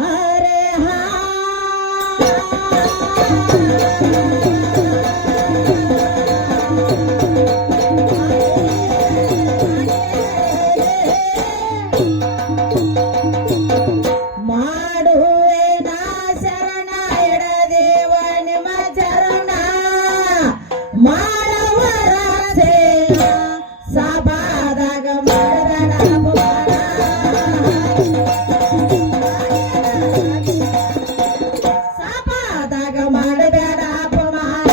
अरे हा ಮಾಡುವೆನ ಶರಣ ಎಡದೇವ ನಿಮ್ಮ ಚರಣ ಮಾಡವರ ಸೇನ ಸಭಾದಾಗ ಮಾಡಿದನ ಅಪಮಾನ ಸಭಾದಾಗ ಮಾಡಬೇಡ ಅಪಮಾನ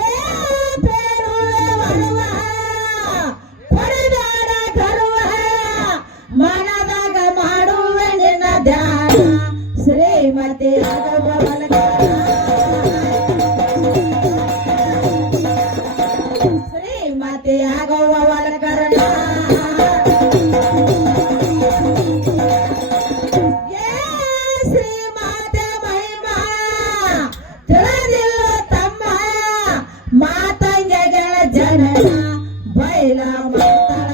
ಏ ಬೇಡುವೆ ವರವ ಕೊಡಬೇಡ ಗರ್ವ ಮನದಾಗ ಮಾಡುವೆ ನಿನ್ನ ಧ್ಯಾನ ಶ್ರೀಮತಿ ಶ್ರೀಮತಿ ಆಗುವವಳ ಕರ್ಣ ಏ ಶ್ರೀಮಾತೆ ಮಹಿಮಾ ತಿಳಿದಿಲ್ಲ ತಮ್ಮ ಮಾತಂಗೆಗಳ ಜನನ ಬೈಲ ಮಾತಾಳ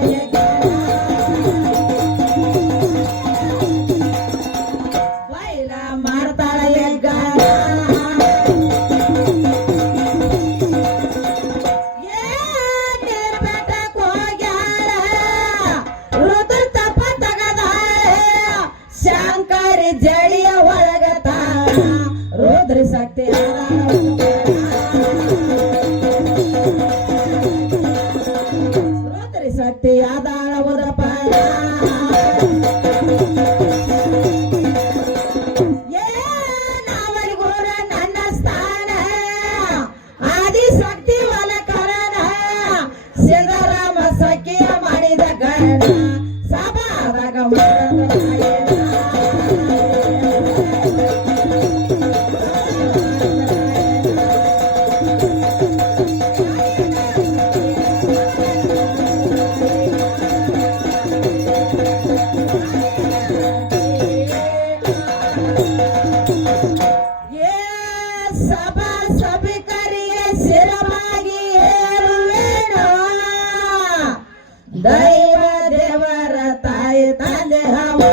ಬೈಲ ಮಾಡ್ತಾಳ ಯಜ್ಞ ಏನ್ ಬೆಟ್ಟಕ್ ಹೋಗ್ಯಾಳ ರುದ್ರ ತಪ್ಪ ತಗದಾಳ ಶಂಕರಿ ಜಳಿಯ ಒಳಗತಾಳ ರುದ್ರ ಶಕ್ತಿ ರುದ್ರ ಶಕ್ತಿ ಆದಾಳ ಉದಪಾಳ ನಾವಲಿಗೋರ ನನ್ನ ಸ್ಥಾನ ಆದಿಶಕ್ತಿ ವಲಕರಣ ಸಿದ್ದರಾಮ ಸಖಿಯ ಮಾಡಿದ ಗಣ ಸಭಾದಾಗ ಏ ಸಭಾ ಸಭಿಕರಿಗೆ ಶಿರವಾಗಿ ಹೇಳುವೇನು ದೈವ ದೇವರ ತಾಯಿ ತಂದೆ ಹೌದು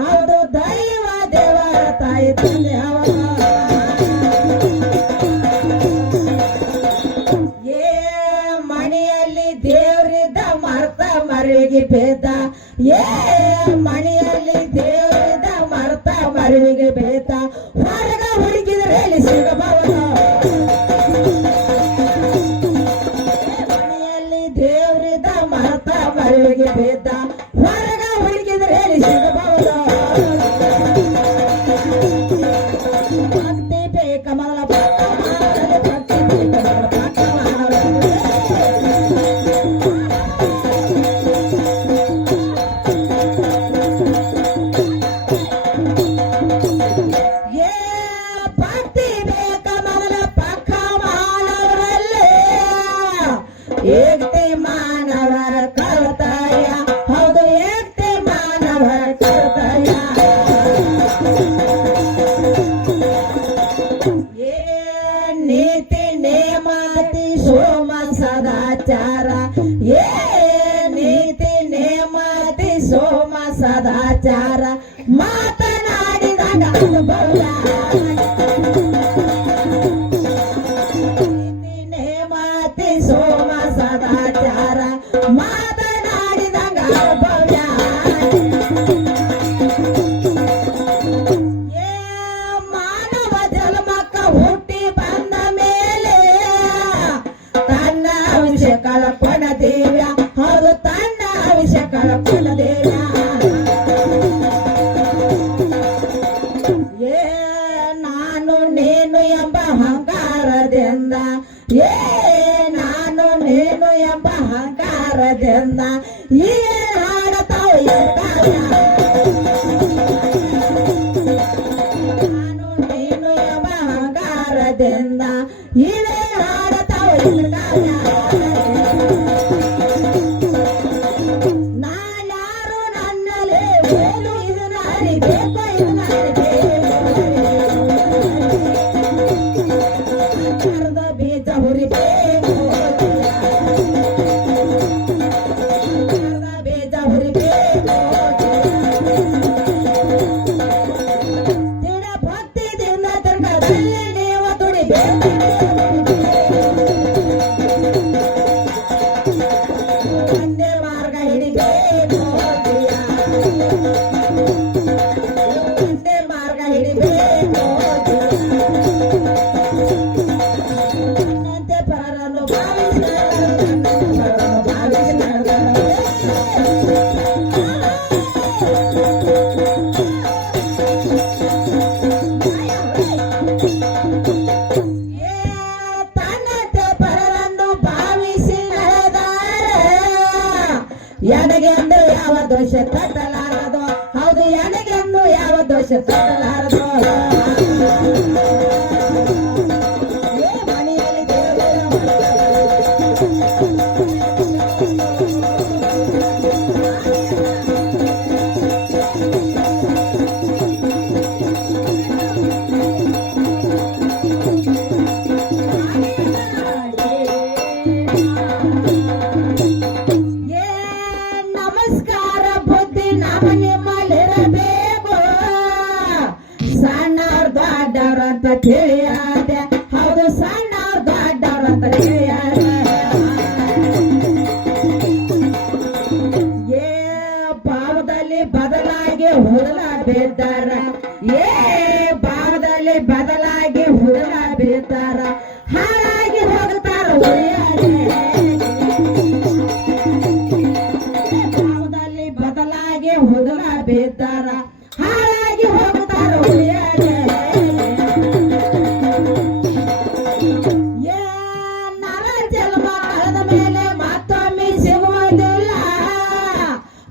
ಹೌದು ದೈವ ದೇವರ ತಾಯಿ ತಂದೆ ಹೌದು ಏ ಮನೆಯಲ್ಲಿ ದೇವರಿದ್ದ ಮರ್ತ ಮರುವಿಗೆ ಭೇದ ಏ ಮನೆಯಲ್ಲಿ ದೇವರಿದ್ದ ಮರ್ತ ಮರುವಿಗೆ ಭೇದ ಹೊರಗ ಹುಡುಕಿದ್ರೆ ಹೇಳಿ ಸಿಗಬಹುದು ಮನೆಯಲ್ಲಿ ದೇವರಿದ್ದ ಮರ್ತ ಮರುವಿಗೆ ಭೇದ ಹೊರಗ ಹುಡುಕಿದ್ರೆ ಹೇಳಿ ಸಿಗಬಹುದು ಭಕ್ತಿ ಬೇಕ ಮೊದಲ ಭಕ್ತ ಮಾಡದೆ ಭಕ್ತಿ ಬೇಕ ಮೊದಲ ಭಕ್ತ ಮಾಡದೆ ಏ ಭಕ್ತಿ ಬೇಕ ಮೊದಲ ಪಕ್ಕ ಮಾಡವರಲ್ಲಿ ಏಕ್ತಿ ಮಾನವರ ಕರ್ತವ್ಯ ಹೌದು ಏಕ್ತಿ ಮಾನವರ ಕರ್ತವ್ಯ ಏ ನೀತಿ ನೇಮಾತಿ ಸೋಮ ಸದಾಚಾರ ಏ ನೀತಿ ನೇಮಾತಿ ಸೋಮ ಸದಾಚಾರ ಮಾತನಾಡಿದಾಗ ಅನುಭವ ನೀತಿ ನೇಮಾತಿ ಸೋಮ ಸದಾಚಾರ ಮಾತನಾಡಿದಾಗ ಅನುಭವ ಏ ಮಾನವ ಜನ್ಮಕ್ಕ ಹುಟ್ಟಿ ಬಂದ ಮೇಲೆ ತನ್ನ ಅಂಶ ಕಳಪಣ ದೇವ್ಯ ಹೌದು ತನ್ನ ಅಂಶ ಕಳಪಣ ದೇವ್ಯ ಏ ನಾನು ನೀನು ಎಂಬ ಅಹಂಕಾರದಿಂದ ಏ ನಾನು ನೀನು ಎಂಬ ಅಹಂಕಾರದಿಂದ ಏನ್ ಹಾಡತಾವ ನಾನು ನೀನು ಎಂಬ ಅಹಂಕಾರದಿಂದ ಇವೇ ಹಾಡತಾವ ನಾನ್ಯಾರು ನನ್ನಲ್ಲಿ ಏನು ಇದನ್ನ ಅರಿಬೇಕು ಇದನ್ನ ಅರಿಬೇಕು ಬೀಜ ಹುರಿಬೇಕು ಎನಗೆಂದು ಯಾವ ದೋಷ ತಟ್ಟಲಾರದು ಹೌದು ಎನಗೆಂದು ಯಾವ ದೋಷ ತಟ್ಟಲಾರದು ಮನೆಯಲ್ಲಿ ನಮಸ್ಕಾರ ಬುದ್ಧಿ ನಮ್ಮ ನಿಮ್ಮಲ್ಲಿರಬೇಕು ಸಣ್ಣವ್ರ ದೊಡ್ಡವ್ರ ಅಂತ ತಿಳಿಯಾದೆ ಹೌದು ಸಣ್ಣವ್ರ ದೊಡ್ಡವ್ರ ಅಂತ ತಿಳಿಯಾದೆ ಭಾವದಲ್ಲಿ ಬದಲಾಗಿ ಹುಡುಗ ಬಿದ್ದಾರ ಭಾವದಲ್ಲಿ ಬದಲಾಗಿ ಹುಡುಗ ಬಿದ್ದಾರ ಹಾಳಾಗಿ ಹೋಗ್ತಾರ ಭಾವದಲ್ಲಿ ಬದಲಾಗಿ ಹುಡುಗ ಬಿದ್ದಾರ ಹಾಳಾಗಿ ಹೋಗ್ತಾರ ನರ ಜನ್ಮ ಕಳೆದ ಮೇಲೆ ಮತ್ತೊಮ್ಮೆ ಸಿಗುವುದಿಲ್ಲ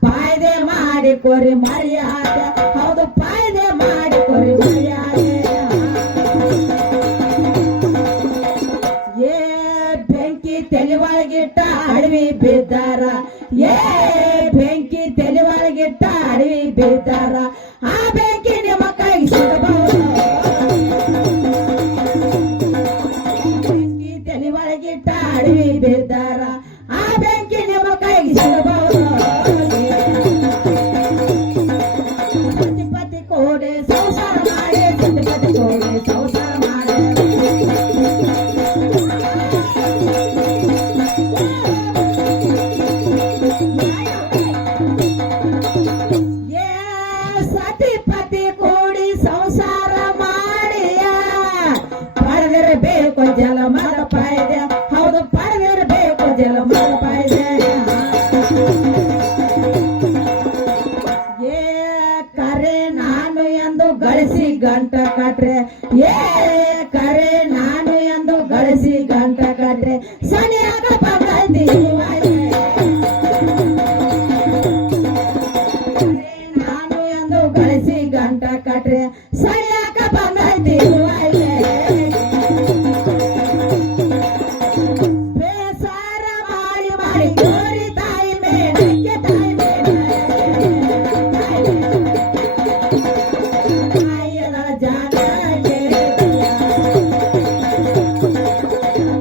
ಪಾಯ್ದೆ ಮಾಡಿ ಕೊರಿ ಮರ್ಯಾದೆ ಹೌದು ಪಾಯ್ದೆ ಮಾಡಿ ಕೊರಿ ಮರ್ಯಾದೆ ಬೆಂಕಿ ತೆಲಿವಳಗಿಟ್ಟ ಅಡವಿ ಬಿದ್ದಾರ ಬೆಂಕಿ ತೆಲಿವಳಗಿಟ್ಟ ಅಡವಿ ಬಿದ್ದಾರ ಆ ಬೆಂಕಿ ನಿಮ್ಮ ಕೈಗೆ ಸಿಗಬಹುದು ಬೆಂಕಿ ತೆಲಿವಳಗಿಟ್ಟ ಅಡವಿ ಬಿದ್ದಾರ ಆ ಬೆಂಕಿ ನಿಮ್ಮ ಕೈಗೆ ಸಿಗಬಹುದು ಪತಿ ಕೋಡೆ ಸಂಸಾರ ಮಾಡಿ ಪತಿ ಕೋಡೆ ಸಂಸಾರ ಮಾಡಿ ಸತಿಪತಿ ಕೂಡಿ ಸಂಸಾರ ಮಾಡಿಯ ಪಡೆದಿರಬೇಕು ಜಲಮದ ಪಾಯ್ದೆ ಹೌದು ಪಡೆದಿರಬೇಕು ಜಲಮದ ಪಾಯ್ದೆ ಕರೆ ನಾನು ಎಂದು ಗಳಿಸಿ ಗಂಟ ಕಟ್ರೆ ಕರೆ ನಾನು ಎಂದು ಗಳಿಸಿ ಗಂಟ ಕಟ್ರೆ ಸನಿಯಾಗ ಬಂದೈತಿ ನಾನು ಎಂದು ಗಳಿಸಿ ಗಂಟ ಕಟ್ರೆ ಸನಿಯಾಗ ಬಂದೈತಿ ಬೇಸಾರ ಮಾಡಿ ಮಾಡಿ ಕೋರಿ ತಾಯಿ ಮೇಡಕ್ಕೆ ತಾಯಿ ತಾಯಿಯದ ಜಾಗಕ್ಕೆ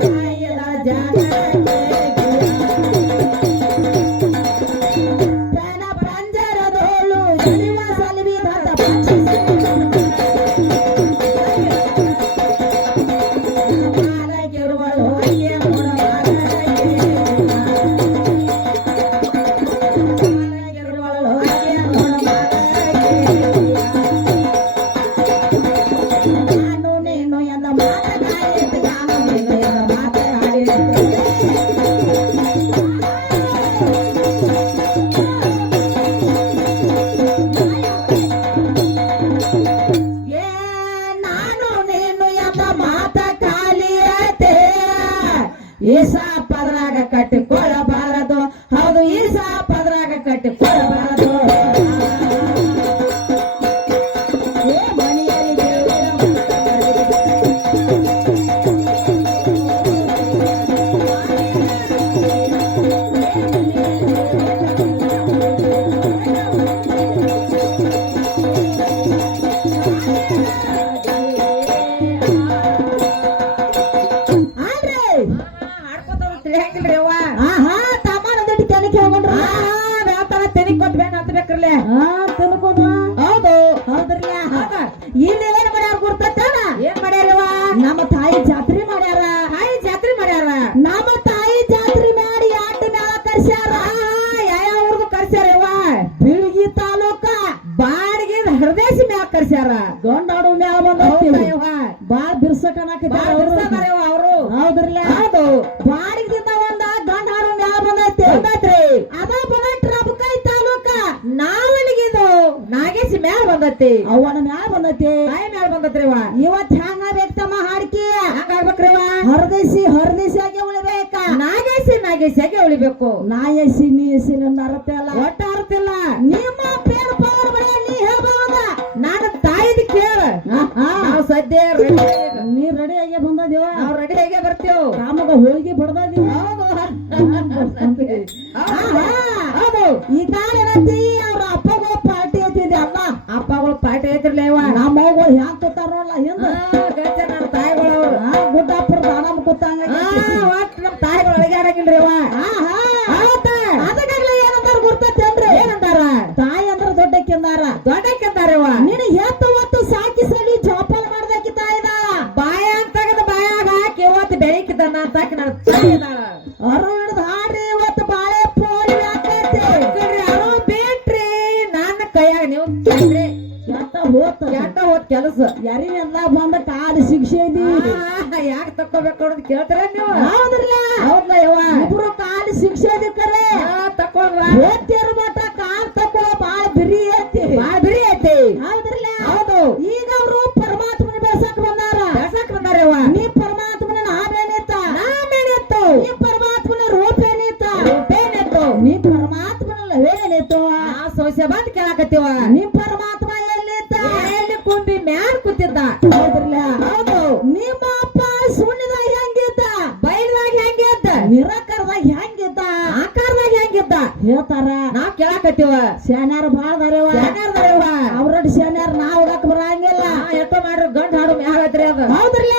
ತಾಯಿಯದ ಜಾಗಕ್ಕೆ ಪೆನ ಪಂಜರದೋಳು ಸಿನಿಮ ಸಲವಿದಾದ ಮಾಲಗಿರುವಳು ಹಾಗೆ ಮಾಲಗಿರುವಳು ಹಾಗೆ ನಾನು ನೀನು ಎಂದ ಮಾತನಾಡಿದ್ದು ನಾನು ನೀನು ಎಂದ ಮಾತನಾಡಿದ್ದು ನಾನು ನೀನು ಎಂದ ಮಾತ ಖಾಲಿಯತೆ ಈಸಾ ಪದರಾಗ ಕಟ್ಟಿಕೊಳ್ಳಬಾರದು ಹೌದು ಈಸಾ ಪದರಾಗ ಕಟ್ಟಿಕೊಳ್ಳಬಾರದು ಮನೆಯಲ್ಲಿ ಹೌದು ಹೌದ್ರಲ್ಲ ಇಲ್ಲಿ ಏನ್ ಮಾಡ್ಯಾರ ಗುರ್ತತ್ತೇನ ಏನ್ ಮಾಡ್ಯಾರವ ನಮ್ಮ ತಾಯಿ ಜಾತ್ರೆ ಮಾಡ್ಯಾರ ನಮ್ಮ ತಾಯಿ ಜಾತ್ರೆ ಮಾಡಿ ಆಟ ಮೇಳ ಕರ್ಸ್ಯಾರ ಯಾವ ಊರ್ದು ಕರ್ಸ್ಯಾರವ ಬೀಳಗಿ ತಾಲೂಕ ಬಾಡಿಗೆ ಹೃದಯಸಿ ಮ್ಯಾಲ ಕರ್ಸ್ಯಾರ ಗೊಂಡಾಡು ಮ್ಯಾಲ ಬಂದವ ಬಾಳ ಬಿರ್ಸಕನಾಕಿದಾರ ಅವರು ಹೌದ್ರಲ್ಲ ಹೌದು ಬಾಡಿಗೆದಿಂದ ಒಂದ ಗಂಡಾಡು ಮ್ಯಾಲ ಬಂದೈತಿ ಅದ ಬಂದೈತ್ರಿ ಅಬಕೈ ತಾಲೂಕ ನಾವಲಿಗಿದು ನಾಗೇಶಿ ಮ್ಯಾಲ ಬಂದೈತಿ ಅವನ ಮ್ಯಾಲ ಬಂದೈತಿ ತಾಯಿ ಮ್ಯಾಲ ಬಂದತ್ರಿವ ಇವತ್ ಹ್ಯಾಂಗ ಬೇಕ್ತಮ್ಮ ಹಾಡ್ಕಿ ಹಂಗ ಆಗ್ಬೇಕ್ರಿವ ಹೊರದೇಶಿ ಆಗಿ ಉಳಿಬೇಕ ನಾಗೇಶಿ ಸೆಗೆ ಉಳಿಬೇಕು. ನಾ ಎಸಿ ನೀ ಎಸಿ ನನ್ನ ಅರ್ಥ ಅಲ್ಲ, ಒಟ್ಟ ಅರ್ತಿಲ್ಲ. ನಿಮ್ಮ ಪೇರ್ ಪವರ್ ಬರ ನೀ ಹೇಳ್ಬಹುದ. ನಾನು ತಾಯಿದ ಕೇಳ. ನಾವು ಸದ್ಯ ನೀ ರೆಡಿ ಆಗಿ ಬಂದದೇವ, ನಾವು ರೆಡಿ ಆಗಿ ಬರ್ತೇವ್. ರಾಮಗ ಹೋಳಿಗೆ ಬಡದೀವ. ಹೌದು ಈ ಕಾಲ ಏನಂತಿ ಅವ್ರ ಅಪ್ಪಗಳು ಪಾರ್ಟಿ ಐತಿದೆ ಅಲ್ಲ, ಅಪ್ಪಗಳು ಪಾಠ ಐತಿರ್ಲೇವ. ನಮ್ಮ ಅವ್ಗಳು ಹ್ಯಾಂಗ ಕೂತಾರಲ್ಲ ಹಿಂದ ನನ್ನ ತಾಯಿಗಳು ಅವ್ರು ಗುಡ್ಡಾಪುರ ದಾನಮ್ಮ ಕೂತಂಗ ಒಟ್ಟು ನಮ್ಮ ತಾಯಿಗಳು ಅಳಿಗಾಡಂಗಿಲ್ರಿ ಅವ. ಅದಕ್ಕಾಗ್ಲೇ ಏನಂತಾರ ಗುರ್ತೇನ್ರಿ? ಏನಂತಾರ? ತಾಯಿ ಅಂದ್ರ ದೊಡ್ಡಕ್ಕಿಂದಾರ, ದೊಡ್ಡಕ್ಕಿಂತಾರವ. ನೀನು ಎತ್ತು ಹೊತ್ತು ಸಾಕಿ ಸಲಿ ಜೋಪಾನ ಮಾಡ್ದಕ್ಕಿ ತಾಯಿದ. ಬಾಯ ತೆಗೆದ ಬಾಯಾಗ ಹಾಕಿ ಇವತ್ತು ಬೆಳಿಕಿದ್ದಾನ ಅಂತ ನನ್ನ ತಾಯಿ ಇದಾಳ. ಅರು ಹಿಡ್ದು ಹಾಡ್ರಿ ಇವತ್ತು ಬಾಳೆ ಪೋಲಿ ಹಾಕೈತಿ. ಅರೋ ಬೇಟ್ರಿ ನನ್ನ ಕೈಯಾಗ ನೀವು ಕೇಳ್ರಿ. ಕೆಟ್ಟ ಹೋತ ಕೆಟ್ಟ ಹೋದ್ ಕೆಲಸ ಯಾರಿನೆಲ್ಲ ಬಂದ ಕಾಲು ಶಿಕ್ಷೆ ಯಾಕೆ ತಕ್ಕೋಬೇಕು ಅನ್ನೋದು ಕೇಳ್ತಾರ ನೀವು? ಹೌದ್ರಲ್ಲ? ಹೌದ್ಲ ಯವ್ವ, ಇಬ್ರು ಕಾಲು ಶಿಕ್ಷೆ ಕರೆ ತಕ್ಕೊಂಡ್ರ ಓದ್ತಿರ ಮಟ್ಟ ಕಾಲ್ ತಕ್ಕೋ ಬಾಳ ಬಿರಿ ಐತಿ, ಬಾಳ ಬಿರಿ ಐತಿ. ಹೌದ್ರಲ್ಲ? ಹೌದು. ಈಗ ಅವರು ಪರಮಾತ್ಮನ ಬೆಳ್ಸಕ್ ಬಂದಾರ. ಬೆಳ್ಸಕ್ ಬಂದಾರವ್ವ. ನೀ ಪರಮಾತ್ಮನ ನಾವೇನಿತ್ತ, ನಾನೇನಿತ್ತು? ನೀ ಪರಮಾತ್ಮನ ರೂಪ ಏನಿತ್ತ, ರೂಪೇನಿತ್ತು? ನೀ ಪರಮಾತ್ಮನ ಲವೇನಿತ್ತು. ಆ ಸೋಸೆ ಬಂದ್ ಕೇಳಾಕತ್ತೀವ. ನೀ ಪರಮಾತ್ಮ ಎಲ್ಲಿತ್ತ? ಎಲ್ಲಿ ಕುಂಬಿ ಮ್ಯಾಲ್ ಕೂತಿದ್ದ. ಹೌದ್ರಲ್ಲ? ಹೌದು. ನಿಮ್ಮ ಅಪ್ಪ ಸುಣ್ಣಿದಾಗ ಹೆಂಗಿದ್ದ, ಬೈಲ್ದಾಗ ಹೆಂಗಿದ್ದ, ನಿರಾಕಾರದಾಗ ಹೆಂಗಿದ್ದ, ಆಕಾರದಾಗ ಹೆಂಗಿದ್ದ ಹೇಳ್ತಾರ. ನಾವ್ ಕೇಳಾಕತ್ತೀವ. ಶಾನ್ಯಾರ ಬಾಳದಾರವ, ಅವ್ರಡ್ ಶಾನ್ಯಾರ ನಾವ್ ಹುಡಕ್ ಬರಂಗಿಲ್ಲ. ಎಷ್ಟೋ ಮಾಡ್ರಿ ಗಂಡ್ ಹಾಡು ಮ್ಯಾಗತ್ರಿ ಅದ. ಹೌದ್ರಲ್ಲ?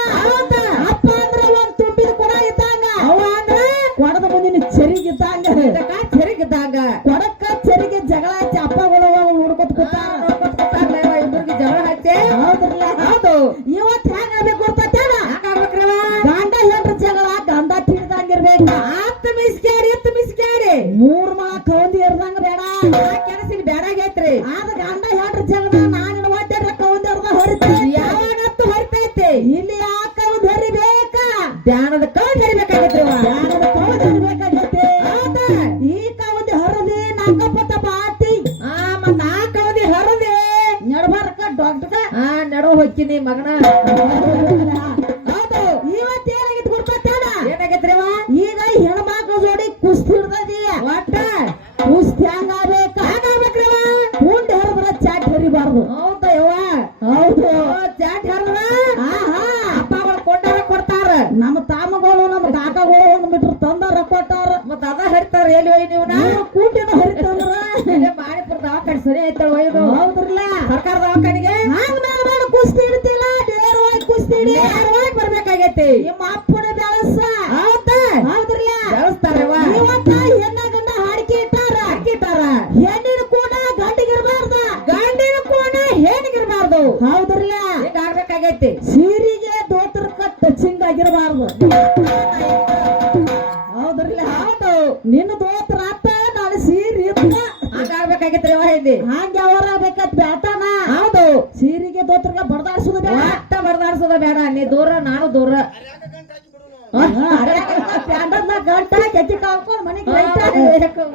ಅಪ್ಪ ಅಂದ್ರ ಒಂದ್ ತುಂಬಿದ ಕೊಡ ಇದ್ದಂಗ, ಅವ ಅಂದ್ರ ಕೊಡದ ಮುಂದಿನ ಚೆರಿಗಿದ್ದಂಗ, ಚೆರಿಗಿದ್ದಾಗ ಕೊಡಕ್ಕ ಚೆರಿಗೆ ಜಗಳ ಹಚ್ಚಿ ಅಪ್ಪಗಳು ಹುಡ್ಕೊತ್ ಕೂತಾರ. ಇಬ್ಬರಿಗೆ ಜಗಳ ಹಚ್ಚಿ. ಹೌದ್ರಲ್ಲ? ಹೌದು. ಇವತ್ ಹೆಂಗ್ ಆಗ್ಬೇಕು ಗೊತ್ತೇನ? ಹಂಗಾಗ್ಬೇಕ್ರವ. ಗಂಡ ಹೆಂಡ್ರ ಜಗಳ ಗಂಡ ತಿಳಿದಂಗಿರ್ಬೇಕ. ಹತ್ತು ಮಿಸ್ಕ್ಯಾರಿ ಎತ್ತು ಮಿಸ್ಕ್ಯಾರಿ ಮೂರ್ ಮಾ ಕೌಂದಿ ಇರ್ದಂಗ ಬೇಡ. ಕೆಲಸ ಬೇಡಾಗೈತ್ರಿ. ಆದ ಗಂಡ ಹೆಂಡ್ರ ಜಗಳ ನಾನು ಒದ್ದಾಡ್ರ ಕೌಂದಿ ಇರ್ದ ಹೊರಿತೈತಿ. ಯಾವಾಗ ಹತ್ತು ಹೊರಿತೈತಿ? ಇಲ್ಲಿ ಆ ಕೌಂದ್ ಹರಿಬೇಕ, ಧ್ಯಾನದ ಕೌಂದ್ ಹರಿಬೇಕಾಗೈತ್ರಿವ. ಧ್ಯಾನದ ಕೌಂದ್ ಹರಿಬೇಕಾಗೈತಿ. ಹೌದಾ? ಈ ಕೌಂದಿ ಹರದಿ ನಾಕಪತ ಬಾತಿ ಮತ್ತ ಆ ಕೌದಿ ಹರದೆ ನಡ್ಬಾರಕ ಡಾಕ್ಟರ್ ನಡು ಹೊಕ್ಕಿನಿ ಮಗನ. ಹೌದು. ಇವತ್ ಏನಾಗಿತ್ತು ಗೊತ್ತೇನ? ಏನಾಗೈತ್ರಿವ? ಈಗ ಹೆಣ್ಮಕ್ಳ ಜೋಡಿ ಕುಸ್ತಿ ಹಿಡ್ದದೀಯ. ಒಟ್ಟ ಕುಸ್ತಿ ಹಂಗಾಗ್ಬೇಕ. ಹಂಗಾಗ್ಬೇಕ್ರಿವ. ಕುಂಡ್ ಹರಿದ್ರ ಚಾಟ್ ಹರಿಬಾರ್ದು. ಹೌದಾ ಯವ್ವ? ಹೌದು. ಚಾಟ್ ಹರಿದ್ರ ಅಪ್ಪಗಳು ಕೊಂಡಾರ ಕೊಡ್ತಾರ. ನಮ್ಮ ತಾಮಗಳು ನಮ್ಮ ಕಾಕಗಳು ಒಂದ್ ಮೀಟರ್ ತಂದಾರ ಕೊಟ್ಟಾರ. ಮತ್ತ ಅದ ಹರಿತಾರ. ಎಲ್ಲಿ ಹೋಗಿ ನೀವು? ಕೂಟಿನ ಹರಿತಂದ್ರ ಮಾಡಿಪುರ ದವಾಖಾನೆ ಸರಿ ಐತಳ ಒಯ್ದು. ಹೌದ್ರಲ್ಲ? ಸರ್ಕಾರ ದವಾಖಾನಿಗೆ ಹಂಗ ಮೇಲೆ ಕುಸ್ತಿ ಹಿಡ್ತಿಲ್ಲ, ನೇರವಾಗಿ ಕುಸ್ತಿ ಹಿಡಿ. ನೇರವಾಗಿ ಬರ್ಬೇಕಾಗೈತಿ. ನಿಮ್ಮ ಅಪ್ಪನ ಬೆಳಸ. ಹೌದಾ? ಹೌದ್ರಲ್ಲ? ಬೆಳೆಸ್ತಾರವ. ಇವತ್ತ ಹೆಣ್ಣ ಗಂಡ ಹಾಡಿಕೆ ಇಟ್ಟಾರ. ಹೆಣ್ಣಿನ ಕೂಡ ಗಂಡಿಗಿರ್ಬಾರ್ದ, ಗಂಡಿನ ಕೂಡ ಹೆಣ್ಣಿಗಿರ್ಬಾರ್ದು. ಹೌದ್ರಲ್ಲ? ಹಿಂಗಾಗ್ಬೇಕಾಗೈತಿ. ಸೀರಿಗೆ ದೋತ್ರ ಕಟ್ ಟಚಿಂಗ್ ಆಗಿರಬಾರ್ದು. ಹೌದ್ರಲ್ಲ? ಹೌದು. ನಿನ್ನ ದೋತ್ರ ಅತ್ತ ನಾನು ಸೀರೆ ಹಂಗಾಗ್ಬೇಕಾಗೈತ್ರಿ ಇಲ್ಲಿ. ಹಂಗ ಅವರ ಬೇಕತ್ ಬ್ಯಾಟನ. ಹೌದು. ಸೀರಿಗೆ ದೋತ್ರಗ ಬಡದಾಡ್ಸುದು ಬೇಡ, ಒಟ್ಟ ಬಡದಾಡ್ಸೋದ ಬೇಡ. ನೀ ದೂರ ನಾನು ದೂರ. ಗಂಟ ಕೆತ್ತಿ ಕಾಲ್ಕೊಂಡ್ ಮನೆಗೆ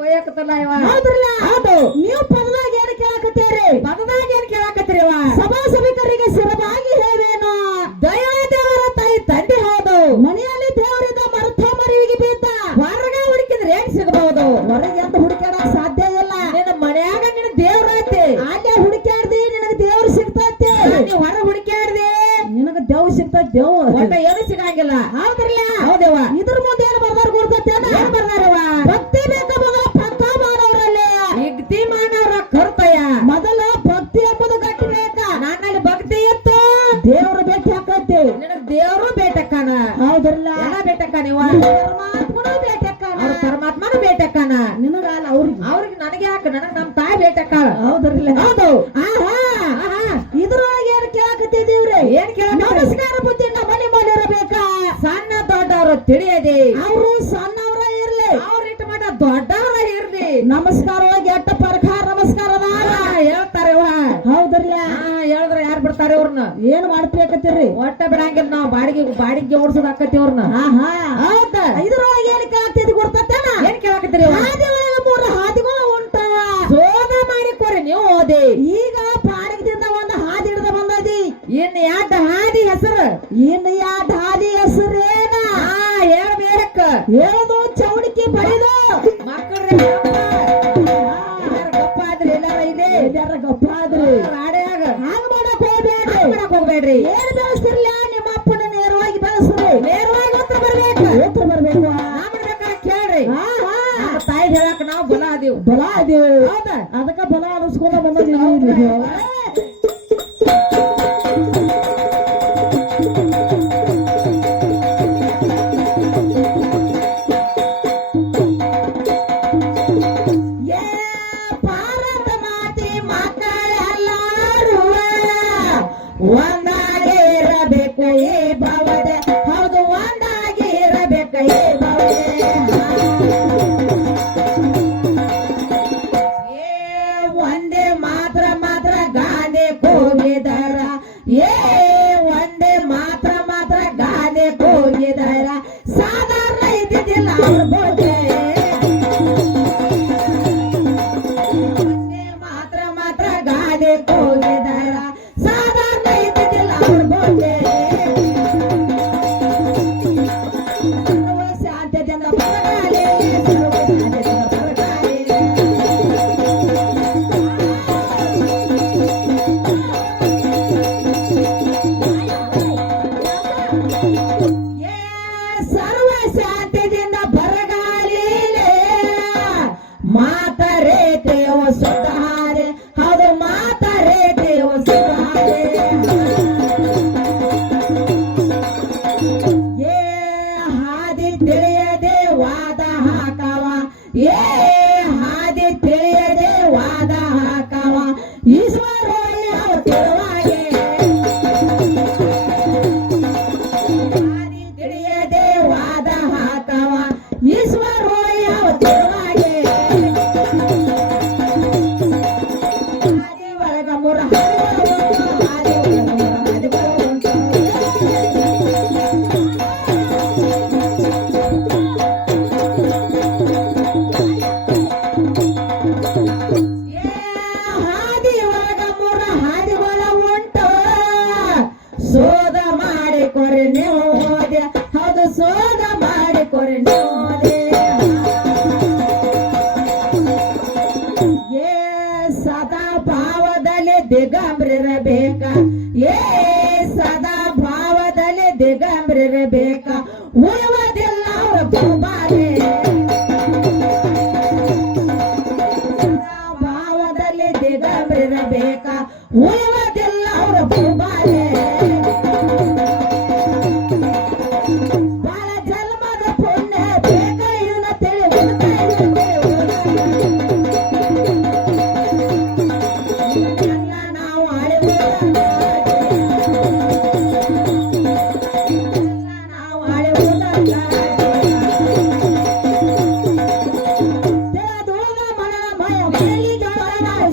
ಒಯ್ಯಕತ್ತಲ್ಲ ಇವ. ಹೌದ್ರಲ್ಲ? ಹೌದು. ನೀವು ಪದದಾಗ ಏನ್ ಕೇಳಾಕತ್ತೀರಿ? ಪದದಾಗ ಏನ್ ಕೇಳಾಕತ್ತೀರಿ ಇವ? ಸಭಾ ಸಭಿಕರಿಗೆ ಸಿರವಾಗಿ ಹೇಳೇನು? ದೈವದೇವರ ತಾಯಿ ತಂದೆ. ಹೌದು. ಮನೆಯಲ್ಲಿ ದೇವರಿಂದ ಮರುತ ಮರಿವಿಗೆ ಬಿದ್ದ ಹೊರಗ ಹುಡುಕಿದ್ರೆ ಏನ್ ಸಿಗಬಹುದು? ಹೊರಗೆ ಅಂತ ಹುಡುಕಾಡಕ್ ಸಾಧ್ಯ ಇಲ್ಲ. ನಿನ್ನ ಮನ್ಯಾಗ ನಿನ್ನ ದೇವ್ರ ಐತಿ. ಅಲ್ಲೇ ಹುಡುಕಾಡ್ದಿ ನಿನಗ ದೇವ್ರು ಸಿಗ್ತೈತಿ. ನೀ ಹೊರ ಹುಡುಕ್ಯಾಡ್ದಿ ನಿನಗ ದೇವ್ ಸಿಗ್ತೈತಿ. ದೇವ್ ಒಟ್ಟ ಏನು ಸಿಗಂಗಿಲ್ಲ. ಹೌದ್ರಲ್ಲ? ಹೌದವ್ವ. ಇದ್ರ ಮುಂದೆ ಏನ್ ಬರ್ದಾರ ಗುರ್ತೇನ? ಏನ್ ಬರ್ದಾರವ? ಭಕ್ತಿ ಬೇಕ ಮೊದಲ ಪಕ್ಕ ಮಾನವರಲ್ಲಿ. ಇಗ್ತಿ ಮಾನವ್ರ ಕರ್ತಯ. ಮೊದಲ ಭಕ್ತಿ ಎಂಬುದು ಗಟ್ಟಿಬೇಕ. ನನ್ನಲ್ಲಿ ಭಕ್ತಿ ಇತ್ತು, ದೇವ್ರ ಭೇಟಿ ಹಾಕೈತಿ. ನಿನಗ್ ದೇವ್ರು ಬೇಟಕ್ಕನ. ಹೌದ್ರಲ್ಲ? ಎಲ್ಲ ಬೇಟಕ್ಕ ನೀವು. ಪರಮಾತ್ಮನು ಭೇಟಿ ಹಾಕಾನ. ಅವ್ರ ಪರಮಾತ್ಮನು ಬೇಟಕ್ಕನ. ನಿನಗಲ್ಲ ಅವ್ರಿಗೆ ನನಗೆ ಯಾಕ? ನನಗ್ ನಮ್ ತಾಯಿ ಬೇಟಕ್ಕಾಳ. ಹೌದ್ರಲ್ಲ? ಹೌದು. ಇದ್ರೊಳಗೆ ಏನ್ ಕೇಳಾಕತ್ತಿದೀವ್ರಿ? ಏನ್ ಕೇಳ? ನಮಸ್ಕಾರ ಬುದ್ಧಿ ಮನೆ ಮೇಲೆ ಇರಬೇಕ. ಸಣ್ಣ ದೊಡ್ಡವರು ತಿಳಿಯದೆ ಅವರು ಸಣ್ಣವ್ರ ಇರ್ಲಿ, ಅವ್ರ ಇಟ್ಟು ಮಠ ದೊಡ್ಡವ್ರ ಇರ್ಲಿ, ನಮಸ್ಕಾರ ಎಟ್ಟ ಪ್ರಕಾರ ನಮಸ್ಕಾರದ ಹೇಳ್ತಾರೆ. ಹೌದ್ರಲ್ಲ? ಹೇಳಿದ್ರ ಯಾರು ಬಿಡ್ತಾರೆ ಇವ್ರನ್ನ? ಏನ್ ಮಾಡ್ಬೇಕತ್ತೀರಿ? ಒಟ್ಟ ಬಿಡಂಗಿಲ್ಲ ನಾವು. ಬಾಡಿಗೆ ಓಡಿಸೋದ್ ಆಕತಿ ಅವ್ರನ್ನ. ಹೌದಾ? ಇದ್ರೊಳಗೆ ಏನ್ ಕೇಳಾಕ್ತಿದ್ ಗೊತ್ತೇನ? ಏನ್ ಕೇಳಾಕತ್ತೀರಿ? ಹಾದಿ ಒಳಗೆ 3 ಹಾದಿಗಳು ಉಂಟಾವ. ಶೋಧ ಮಾಡಿಕೊರಿ ನೀವು. ಓದಿ. ಈಗ ಪಾಡಗದಿಂದ ಒಂದು ಹಾದಿ ಹಿಡಿದ ಬಂದದಿ. ಇನ್ ಯಾಟ ಹಾದಿ ಹೆಸರು? ಇನ್ ಯಾಟ ಹಾದಿ ಹೆಸರೇನ? ಹೇಳ್ಬೇಕ. ಹೇಳದು ಚೌಡಿಕೆ ಬರೀ ಹೋಗ್ಬೇಡ್ರಿ ಏನ್ ಬೆಳೆಸ್ತಿರ್ಲ ನಿಮ್ಮ ಅಪ್ಪನ ನೇರವಾಗಿ ಬೆಳೆಸ್ರಿ ನೇರವಾಗಿ ಉತ್ತರ ಬರ್ಬೇಕು ಉತ್ತರ ಬರ್ಬೇಕು ನಾವ್ ಬೇಕಾದ್ರೆ ಕೇಳ್ರಿ ಹಾ ಹಾ ನಮ್ಮ ತಾಯಿ ಹೇಳಕ್ ನಾವು ಬಲ ಅದೀವಿ ಬಲ ಅದೇವು ಹೌದಾ ಅದಕ್ಕ ಬಲ ಅನಿಸ್ಕೊಂಡ ಬಂದ ಭಾರತ ಮಾತೆ ಮಕ್ಕಳೆಲ್ಲರೂ ಒಂದಾಗಿರಬೇಕು ಈ ಭಾವದೆ ಹೌದು ಒಂದಾಗಿರಬೇಕು ಈ ಭಾವದೆ ಒಂದೇ ಮಾತ್ರ ಮಾತ್ರ ಗಾದೆ ಕೂಗಿದರ ಒಂದೇ ಮಾತ್ರ ಮಾತ್ರ ಗಾದೆ ಕೂಗಿದರ ಸಾಧಾರಣ ಇದ್ದಿದ್ದಿಲ್ಲ ಅವ್ರ ಬಗ್ಗೆ ಒಂದೇ ಮಾತ್ರ ಮಾತ್ರ ಗಾದೆ ಕೂಗಿದರ ಸಾಧಾರಣ ಇದ್ದಿದ್ದಿಲ್ಲ ಅವ್ರ ಬಗ್ಗೆ ಸರ್ವ ಶಾಂತದಿಂದ ಬರಗಾಲಿ ಸರ್ವ ಶಾಂತದಿಂದ ಬರಗಾಲಿ ಸರ್ವ ಶಾಂತಿದಿಂದ ಬರಗಾಲಿಲೆ ಮಾತರೇತೆಯೋ ಸುಧಾರೆ ಹೌದು ಮಾತರೇತೆಯೋ ಸುಧಾರೆ ಹಾದಿ ತಿಳಿಯದೆ ವಾದ ಹಾಕವ ಹಾದಿ ತಿಳಿಯದೆ ವಾದ ಹಾಕವ ಈಶ್ವರ ಯಾವ ತಿರುವಾಗೆ ಹಾದಿ ತಿಳಿಯದೆ ವಾದ ಹಾಕವ ಈಶ್ವರ ಯಾವ ತಿರುವಾಗೆ ಹಾದಿ ಒಳಗ ಮುರ ಹಾದಿ ಒಳಗ ಹಾದಿ ಒಳಗ ಮುರ ಹಾದಿಗಳ ಉಂಟು ಸೋದ ಮಾಡಿಕೊರೆ ನೀವು ಓದೆ ಹೌದು ಸೋದ ಮಾಡಿಕೊರೆ ನೀವು ಓದೆ ಸದಾ ಭಾವದಲ್ಲಿ ದಿಗಂಬ್ರಿರಬೇಕ ಸದಾ ಭಾವದಲ್ಲಿ ದಿಗಂಬ್ರಿರಬೇಕ ಉಳುವುದಿಲ್ಲ ಅವರ ಬಹುಬಾರೆ ಸದಾ ಭಾವದಲ್ಲಿ ದಿಗಂಬ್ರಿರಬೇಕ ಉಳುವುದಿಲ್ಲ ಅವರ ಬಹುಬಾರೆ ಬಾಳ ಜನ್ಮದ ಪುಣ್ಯ ಬೇಕ ಇದನ್ನ ನಾವು ಮನನ ಮಯ ಮನೆಯಲ್ಲಿ ಜೋಳ ನಾವು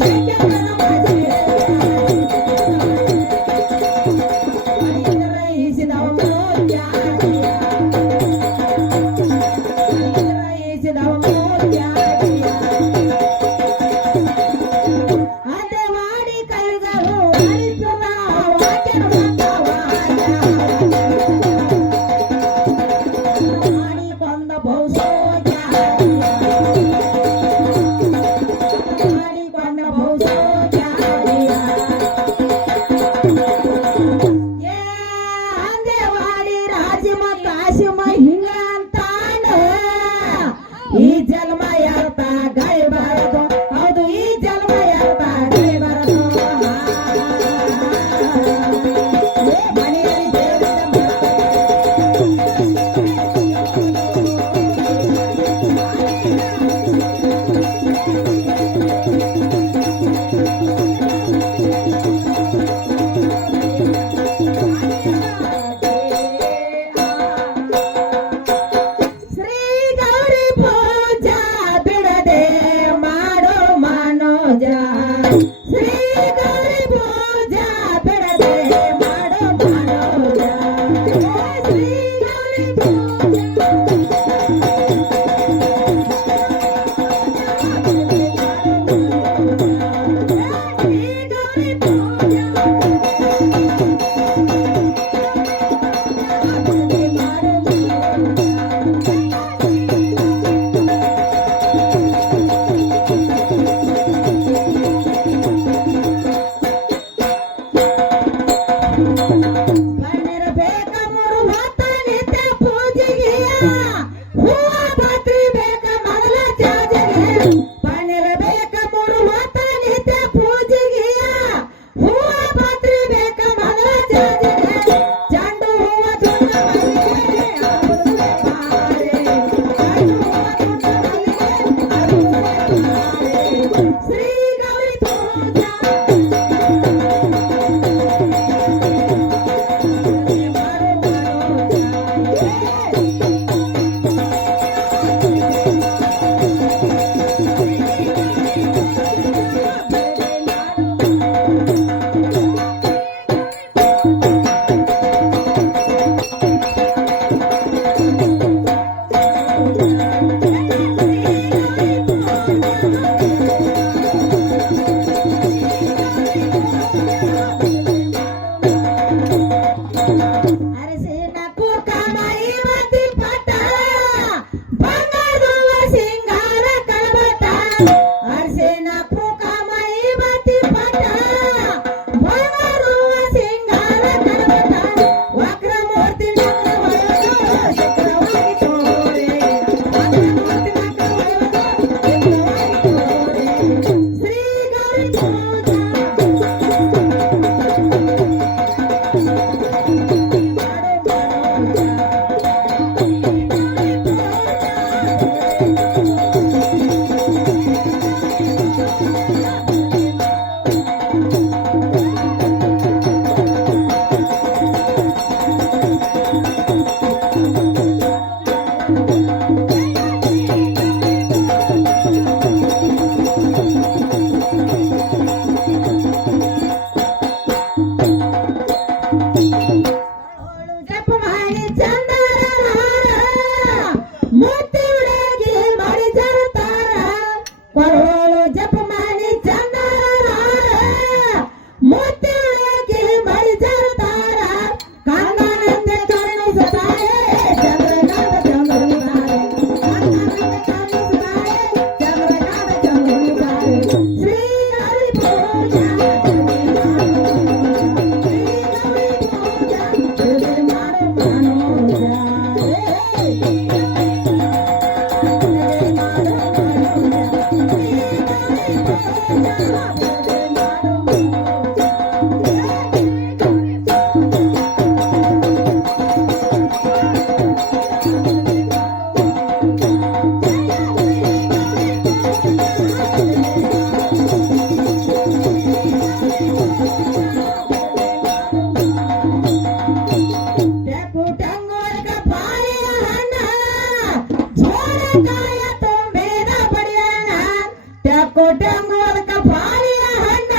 ಕೊಟ್ಟಂಗು ಅದಕ್ಕ ಬಾಳಿಯ ಹಣ್ಣ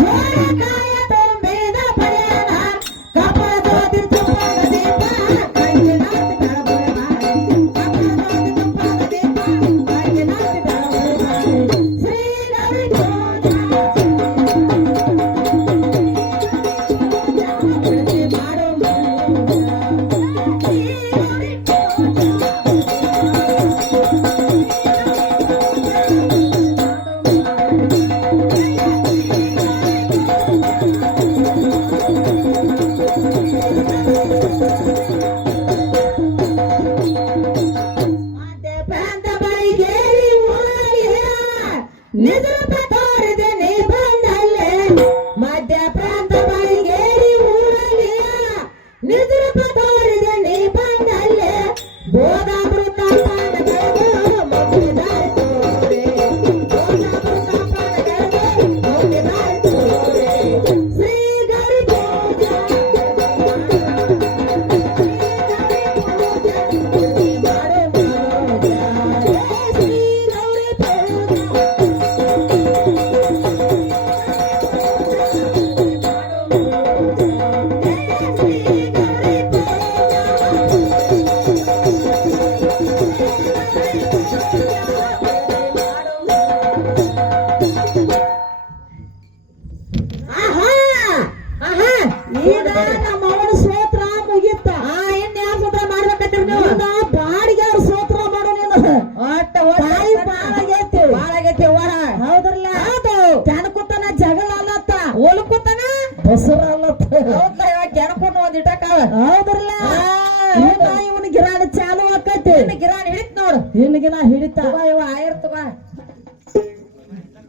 ಜೋಳಕಾಯ ತುಂಬಿದ ಪಡೆಯನ ಕಪಳ ಜ್ಯೋತಿ ತುಪ್ಪದ ದೀಪ ಕಂಚಿನಾತಿ ಬೆಳಗುವ ಕಪಳ ಜ್ಯೋತಿ ತುಪ್ಪದ ದೀಪ ಕಂಚಿನಾತಿ ಬೆಳಗುವ ಶ್ರೀ ಗೌರಿ ನಿಜ ತೋರಿದೆ ನೀ ಬಂದಲ್ಲೇ ಮಧ್ಯ ಪ್ರಾಂತ ಬಳಿಗೇರಿ ಊರಲ್ಲಿ ನಿಜ ತೋರಿದೆ ನೀ ಬಂದಲ್ಲೇ ಬೋಧ ಮೃತ ಶ್ರೀ ಗರಿ ಈಗ ನಮ್ಮ ಅವನ ಸೋತ್ರ ಮುಗಿತ ಇನ್ ಯಾವ ಸೂತ್ರ ಮಾಡ್ಬೇಕತ್ತೀರಿ ನೀವು ಬಾಡಿಗೆ ಅವ್ರ ಸೋತ್ರ ಮಾಡೋ ನೀನು ತಾಯಿ ಬಾಳಾಗೈತಿ ಬಾಳಾಗೈತಿ ಹೊರ ಹೌದ್ರಲ್ಲ ಹೌದು ಕೆಣಕುತ್ತನ ಜಗಳ ಅಲ್ಲತ್ತ ಓಲ್ಕುತ್ತಾನ ಬಸರ ಅಲ್ಲತ್ತ ಹೌದ್ಲ ಇವಾಗ ಕೆಣಕೊಂಡು ಒಂದ್ ಇಟ್ಟಕಾವ ಹೌದ್ರಲ್ಲ ಇವನ ಗಿರಾಣಿ ಚಾಲು ಆಕೈತಿ ಗಿರಾಣಿ ಹಿಡಿತ್ ನೋಡು ನಿನಗಿನ ಹಿಡಿತ ಇವ ಆಯರ್ ತಗೋ